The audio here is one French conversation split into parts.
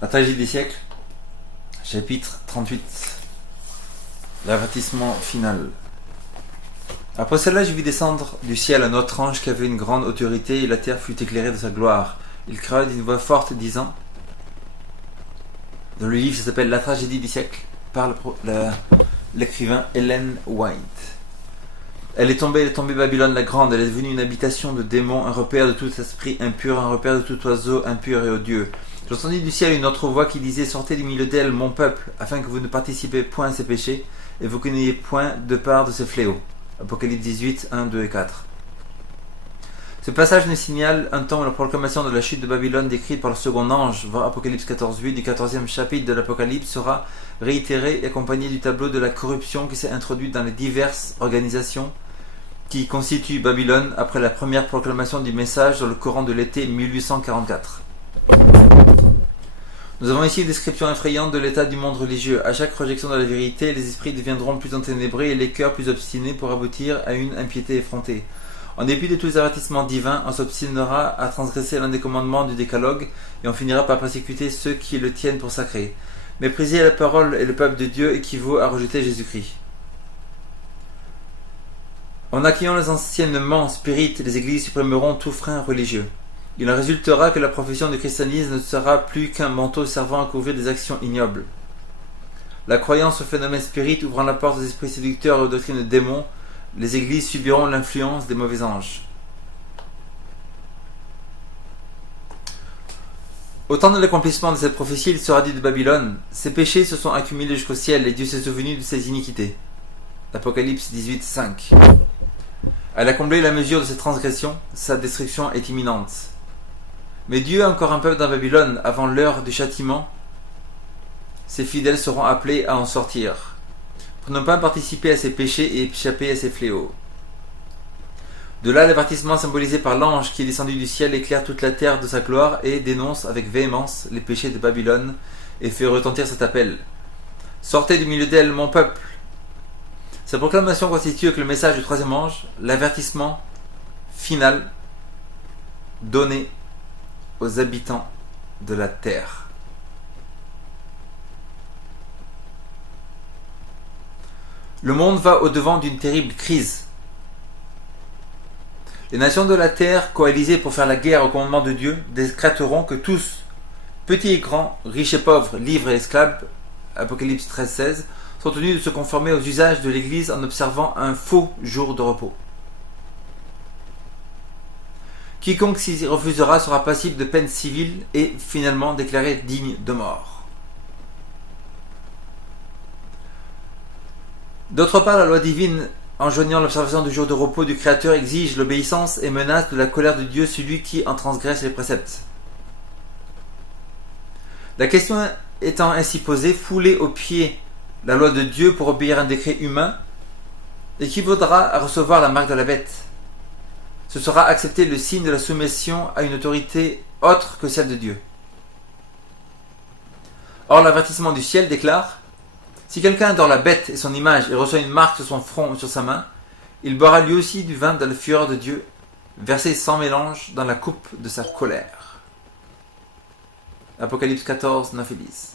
La tragédie des siècles, chapitre 38. L'avertissement final. Après cela, je vis descendre du ciel un autre ange qui avait une grande autorité, et la terre fut éclairée de sa gloire. Il cria d'une voix forte, disant, dans le livre, ça s'appelle La tragédie des siècles, par l'écrivain Ellen White. Elle est tombée, Babylone la grande, elle est devenue une habitation de démons, un repère de tout esprit impur, un repère de tout oiseau impur et odieux. J'entendis du ciel une autre voix qui disait, sortez du milieu d'elle, mon peuple, afin que vous ne participez point à ses péchés, et vous que n'ayez point de part de ses fléaux. Apocalypse 18, 1, 2 et 4. Ce passage nous signale un temps où la proclamation de la chute de Babylone décrite par le second ange, voir Apocalypse 14, 8 du 14e chapitre de l'Apocalypse, sera réitérée et accompagnée du tableau de la corruption qui s'est introduite dans les diverses organisations qui constituent Babylone après la première proclamation du message dans le courant de l'été 1844. Nous avons ici une description effrayante de l'état du monde religieux. À chaque rejection de la vérité, les esprits deviendront plus enténébrés et les cœurs plus obstinés pour aboutir à une impiété effrontée. En dépit de tous les avertissements divins, on s'obstinera à transgresser l'un des commandements du décalogue et on finira par persécuter ceux qui le tiennent pour sacré. Mépriser la parole et le peuple de Dieu équivaut à rejeter Jésus-Christ. En accueillant les anciennement spirites, les églises supprimeront tout frein religieux. Il en résultera que la profession du christianisme ne sera plus qu'un manteau servant à couvrir des actions ignobles. La croyance au phénomène spirit ouvrant la porte aux esprits séducteurs et aux doctrines de démons, les églises subiront l'influence des mauvais anges. Au temps de l'accomplissement de cette prophétie, il sera dit de Babylone, ses péchés se sont accumulés jusqu'au ciel et Dieu s'est souvenu de ses iniquités. Apocalypse 18, 5. Elle a comblé la mesure de ses transgressions, sa destruction est imminente. Mais Dieu a encore un peuple dans Babylone avant l'heure du châtiment. Ses fidèles seront appelés à en sortir, pour ne pas participer à ses péchés et échapper à ses fléaux. De là, l'avertissement symbolisé par l'ange qui est descendu du ciel éclaire toute la terre de sa gloire et dénonce avec véhémence les péchés de Babylone et fait retentir cet appel. Sortez du milieu d'elle, mon peuple. Cette proclamation constitue avec le message du troisième ange l'avertissement final donné aux habitants de la terre. Le monde va au-devant d'une terrible crise. Les nations de la terre, coalisées pour faire la guerre au commandement de Dieu, décréteront que tous, petits et grands, riches et pauvres, libres et esclaves, Apocalypse 13, 16, sont tenus de se conformer aux usages de l'Église en observant un faux jour de repos. Quiconque s'y refusera sera passible de peine civile et finalement déclaré digne de mort. D'autre part, la loi divine enjoignant l'observation du jour de repos du Créateur exige l'obéissance et menace de la colère de Dieu celui qui en transgresse les préceptes. La question étant ainsi posée, fouler aux pieds la loi de Dieu pour obéir à un décret humain équivaudra à recevoir la marque de la bête. Ce sera accepter le signe de la soumission à une autorité autre que celle de Dieu. Or, l'avertissement du ciel déclare: si quelqu'un adore la bête et son image et reçoit une marque sur son front ou sur sa main, il boira lui aussi du vin de la fureur de Dieu, versé sans mélange dans la coupe de sa colère. Apocalypse 14, 9 et 10.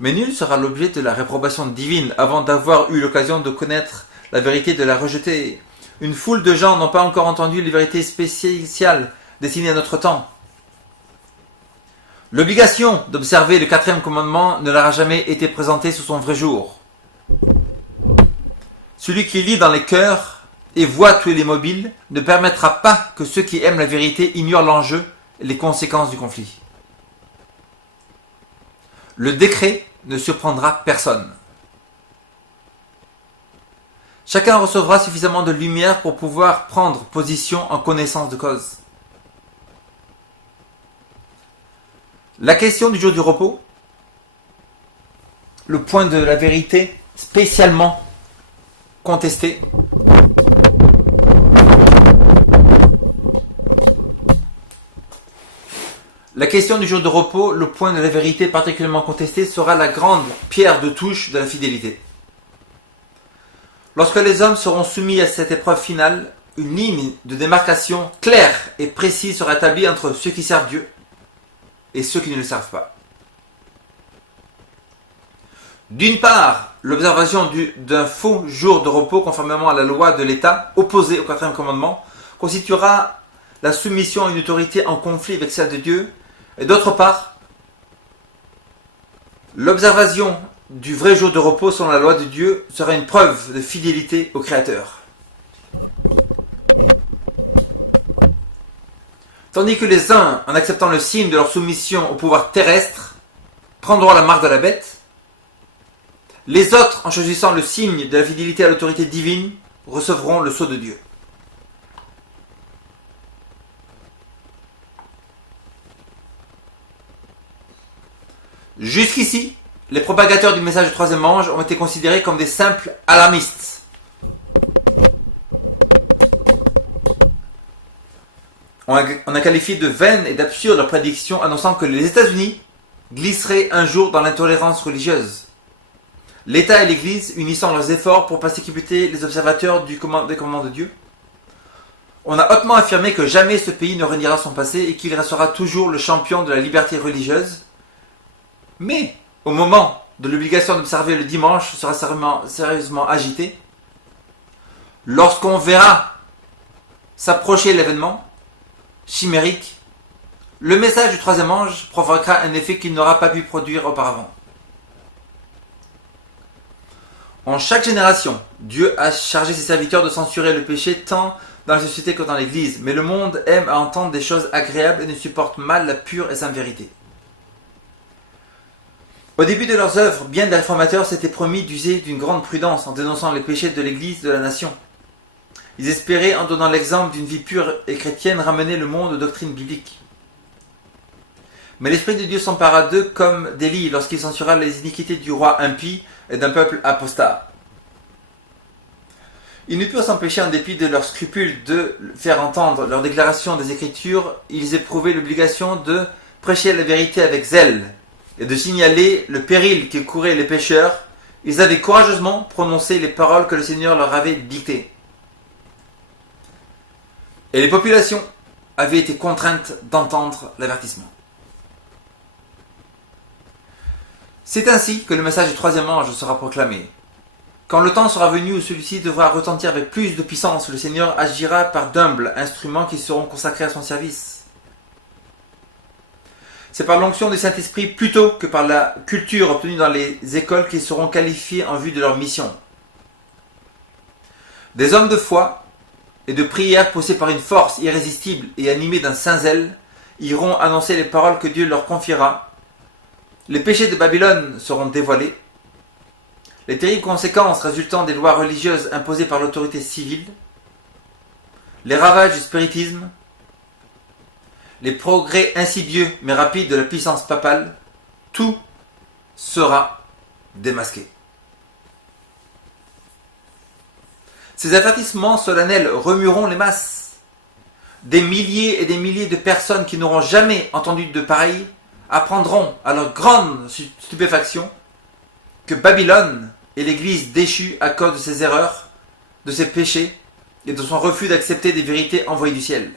Mais nul sera l'objet de la réprobation divine avant d'avoir eu l'occasion de connaître la vérité et de la rejeter. Une foule de gens n'ont pas encore entendu les vérités spéciales destinées à notre temps. L'obligation d'observer le 4e commandement ne leur a jamais été présentée sous son vrai jour. Celui qui lit dans les cœurs et voit tuer les mobiles ne permettra pas que ceux qui aiment la vérité ignorent l'enjeu et les conséquences du conflit. Le décret ne surprendra personne. Chacun recevra suffisamment de lumière pour pouvoir prendre position en connaissance de cause. La question du jour du repos, le point de la vérité spécialement contesté, la question du jour de repos, le point de la vérité particulièrement contesté, sera la grande pierre de touche de la fidélité. Lorsque les hommes seront soumis à cette épreuve finale, une ligne de démarcation claire et précise sera établie entre ceux qui servent Dieu et ceux qui ne le servent pas. D'une part, l'observation d'un faux jour de repos conformément à la loi de l'État, opposée au quatrième commandement, constituera la soumission à une autorité en conflit avec celle de Dieu, et d'autre part, l'observation du vrai jour de repos selon la loi de Dieu sera une preuve de fidélité au Créateur. Tandis que les uns, en acceptant le signe de leur soumission au pouvoir terrestre, prendront la marque de la bête, les autres, en choisissant le signe de la fidélité à l'autorité divine, recevront le sceau de Dieu. Jusqu'ici, les propagateurs du message du troisième ange ont été considérés comme des simples alarmistes. On a qualifié de vaines et d'absurdes leurs prédictions annonçant que les États-Unis glisseraient un jour dans l'intolérance religieuse. L'État et l'Église unissant leurs efforts pour persécuter les observateurs des commandements de Dieu. On a hautement affirmé que jamais ce pays ne reniera son passé et qu'il restera toujours le champion de la liberté religieuse. Mais, au moment de l'obligation d'observer le dimanche sera sérieusement agité, lorsqu'on verra s'approcher l'événement chimérique, le message du troisième ange provoquera un effet qu'il n'aura pas pu produire auparavant. En chaque génération, Dieu a chargé ses serviteurs de censurer le péché tant dans la société que dans l'Église, mais le monde aime à entendre des choses agréables et ne supporte mal la pure et sainte vérité. Au début de leurs œuvres, bien des réformateurs s'étaient promis d'user d'une grande prudence en dénonçant les péchés de l'Église de la nation. Ils espéraient, en donnant l'exemple d'une vie pure et chrétienne, ramener le monde aux doctrines bibliques. Mais l'Esprit de Dieu s'empara d'eux comme d'Élie lorsqu'il censura les iniquités du roi impie et d'un peuple apostat. Ils ne purent s'empêcher, en dépit de leurs scrupules, de faire entendre leurs déclarations des Écritures. Ils éprouvaient l'obligation de prêcher la vérité avec zèle et de signaler le péril que couraient les pécheurs. Ils avaient courageusement prononcé les paroles que le Seigneur leur avait dictées. Et les populations avaient été contraintes d'entendre l'avertissement. C'est ainsi que le message du troisième ange sera proclamé. Quand le temps sera venu où celui-ci devra retentir avec plus de puissance, le Seigneur agira par d'humbles instruments qui seront consacrés à son service. C'est par l'onction du Saint-Esprit plutôt que par la culture obtenue dans les écoles qu'ils seront qualifiés en vue de leur mission. Des hommes de foi et de prière poussés par une force irrésistible et animés d'un saint zèle iront annoncer les paroles que Dieu leur confiera. Les péchés de Babylone seront dévoilés. Les terribles conséquences résultant des lois religieuses imposées par l'autorité civile. Les ravages du spiritisme. Les progrès insidieux mais rapides de la puissance papale. Tout sera démasqué. Ces avertissements solennels remueront les masses. Des milliers et des milliers de personnes qui n'auront jamais entendu de pareil apprendront à leur grande stupéfaction que Babylone est l'église déchue à cause de ses erreurs, de ses péchés et de son refus d'accepter des vérités envoyées du ciel.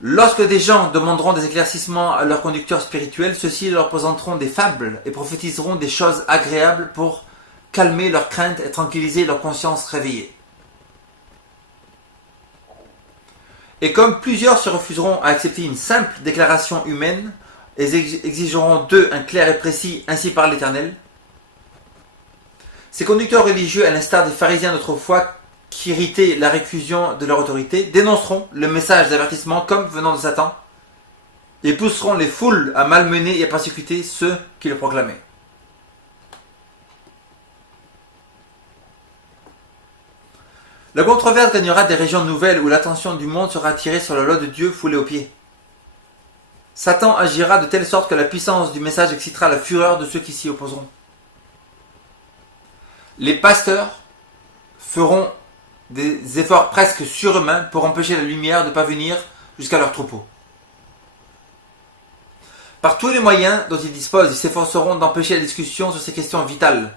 Lorsque des gens demanderont des éclaircissements à leurs conducteurs spirituels, ceux-ci leur présenteront des fables et prophétiseront des choses agréables pour calmer leurs craintes et tranquilliser leur conscience réveillée. Et comme plusieurs se refuseront à accepter une simple déclaration humaine, et exigeront d'eux un clair et précis ainsi par l'Éternel, ces conducteurs religieux, à l'instar des pharisiens d'autrefois qui irritaient la réclusion de leur autorité, dénonceront le message d'avertissement comme venant de Satan et pousseront les foules à malmener et à persécuter ceux qui le proclamaient. La controverse gagnera des régions nouvelles où l'attention du monde sera attirée sur la loi de Dieu foulée aux pieds. Satan agira de telle sorte que la puissance du message excitera la fureur de ceux qui s'y opposeront. Les pasteurs feront des efforts presque surhumains pour empêcher la lumière de parvenir jusqu'à leur troupeau. Par tous les moyens dont ils disposent, ils s'efforceront d'empêcher la discussion sur ces questions vitales.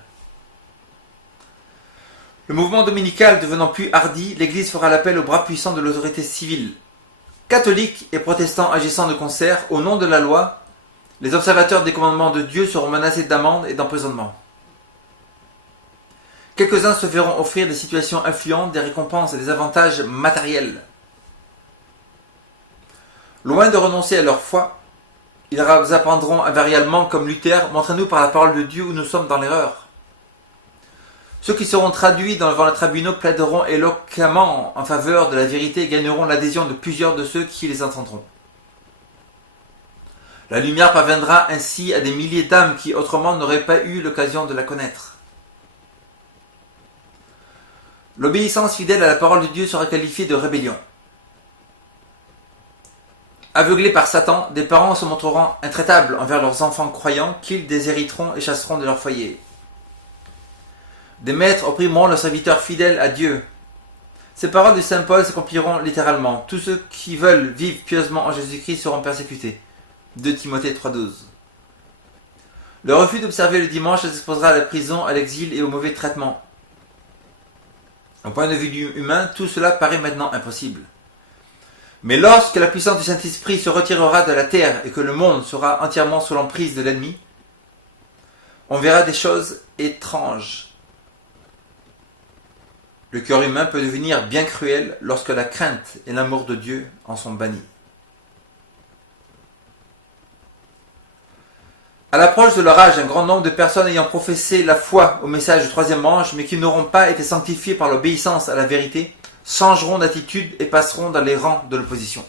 Le mouvement dominical devenant plus hardi, l'Église fera l'appel au bras puissant de l'autorité civile. Catholiques et protestants agissant de concert au nom de la loi, les observateurs des commandements de Dieu seront menacés d'amende et d'emprisonnement. Quelques-uns se verront offrir des situations influentes, des récompenses et des avantages matériels. Loin de renoncer à leur foi, ils apprendront invariablement comme Luther, montrez-nous par la parole de Dieu où nous sommes dans l'erreur. Ceux qui seront traduits devant les tribunaux plaideront éloquemment en faveur de la vérité et gagneront l'adhésion de plusieurs de ceux qui les entendront. La lumière parviendra ainsi à des milliers d'âmes qui autrement n'auraient pas eu l'occasion de la connaître. L'obéissance fidèle à la parole de Dieu sera qualifiée de rébellion. Aveuglés par Satan, des parents se montreront intraitables envers leurs enfants croyants qu'ils déshériteront et chasseront de leur foyer. Des maîtres opprimeront leurs serviteurs fidèles à Dieu. Ces paroles du Saint Paul s'accompliront littéralement. Tous ceux qui veulent vivre pieusement en Jésus-Christ seront persécutés. 2 Timothée 3,12. Le refus d'observer le dimanche les exposera à la prison, à l'exil et au mauvais traitement. Au point de vue humain, tout cela paraît maintenant impossible. Mais lorsque la puissance du Saint-Esprit se retirera de la terre et que le monde sera entièrement sous l'emprise de l'ennemi, on verra des choses étranges. Le cœur humain peut devenir bien cruel lorsque la crainte et l'amour de Dieu en sont bannis. À l'approche de leur âge, un grand nombre de personnes ayant professé la foi au message du troisième ange, mais qui n'auront pas été sanctifiées par l'obéissance à la vérité, changeront d'attitude et passeront dans les rangs de l'opposition.